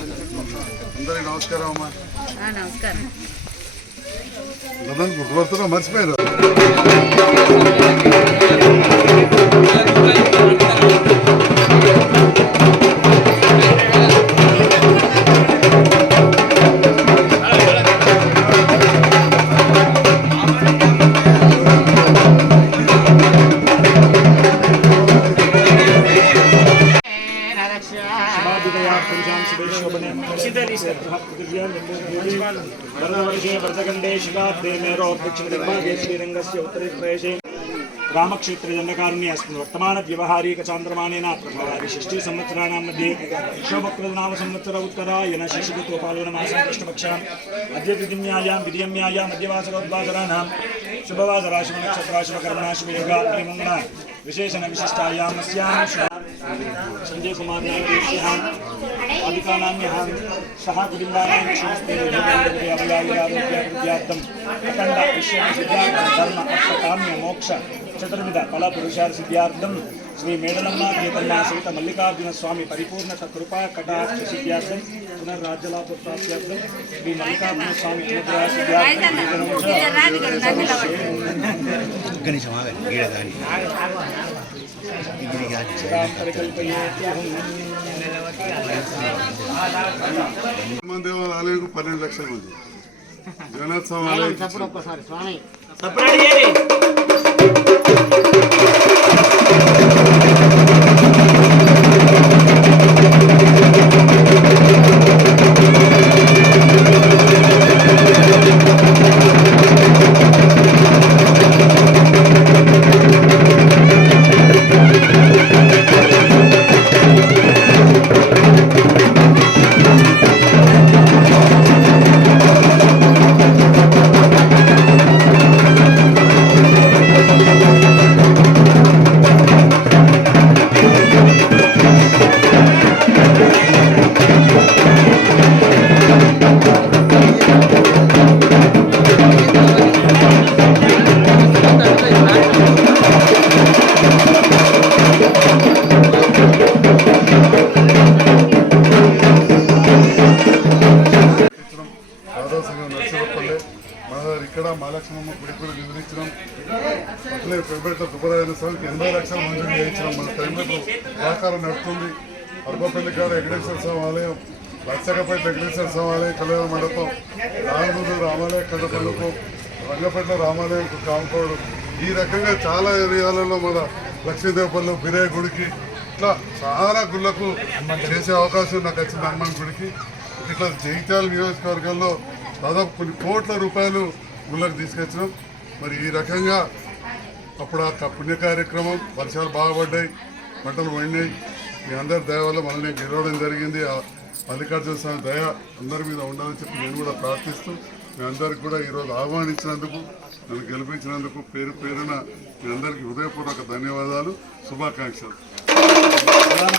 అందరికి నమస్కారం అమ్మా. నమస్కారం. గుర్తుపడుతున్నా మర్చిపోయారు. वर्षे व्रतखण्डे शिवाब्दे मेरोर्दक्षिणदिग्भागे श्रीरङ्गस्य उत्तरे प्रदेशे रामक्षेत्रजनकारुण्ये अस्मिन् वर्तमानव्यवहारिकचान्द्रमानेन प्रभावादि षष्टिसंवत्सराणां मध्ये शोभकृतनाम संवत्सर उत्तरायण शिशिगतोपालनमासं कृष्णपक्षाम् अद्य तिथिन्यायां विधियम्यायां मध्यवासरोद्वासराणां शुभवासराशिवनक्षत्राशिवकर्मणाशिवयोगाग्निमङ्गला विशेषण विशिष्टायाम् अस्यां शुभ संजय कुमार नाम मोक्ष चतुर्विध फलपुरुषार्थसिद्ध्यार्थं श्री मेडलम्मा दीपम्मा सहित मल्लिकार्जुन स्वामी परिपूर्ण कृपा कटाक्ष सिद्ध्यार्थं पुनर्राज्यलाभ प्राप्त्यार्थं श्री मल्लिकार्जुन स्वामी गणेश మంది ఆలయం పన్నెండు లక్షల మంది. జగన్నాథస్వామి ఆలయం రాధా సంఘం మన ఇక్కడ మహాలక్ష్మమ్మ గుడి కూడా వివరించడం అట్లే పెబ్బేట సుబ్బరాయన స్వామికి ఎనభై లక్షల మంజూరు చేయించడం మన టైంలో సహకారం నడుస్తుంది అర్బపల్లి కాడ వెంకటేశ్వర స్వామి ఆలయం లక్షకపేట వెంకటేశ్వర స్వామి ఆలయం కళ్యాణ మండపం రామూరు రామాలయ కడపల్లకు రంగపేట రామాలయం కాంపౌండ్. ఈ రకంగా చాలా ఏరియాలలో మన లక్ష్మీదేవపల్లి బిరే గుడికి ఇట్లా చాలా గుళ్ళకు చేసే అవకాశం నాకు వచ్చింది హనుమాన్ గుడికి. ఇట్లా జైత్యాల నియోజకవర్గంలో దాదాపు కొన్ని కోట్ల రూపాయలు గుళ్ళకు తీసుకొచ్చినాం. మరి ఈ రకంగా అప్పుడు ఆ పుణ్య కార్యక్రమం వర్షాలు బాగుపడ్డాయి పంటలు వండినాయి మీ అందరి దయ వల్ల మనల్ని గెలవడం జరిగింది. ఆ మల్లికార్జున స్వామి దయ అందరి మీద ఉండాలని చెప్పి నేను కూడా ప్రార్థిస్తూ మీ అందరికి కూడా ఈరోజు ఆహ్వానించినందుకు నన్ను గెలిపించినందుకు పేరు పేరున మీ అందరికీ హృదయపూర్వక ధన్యవాదాలు. శుభాకాంక్షలు.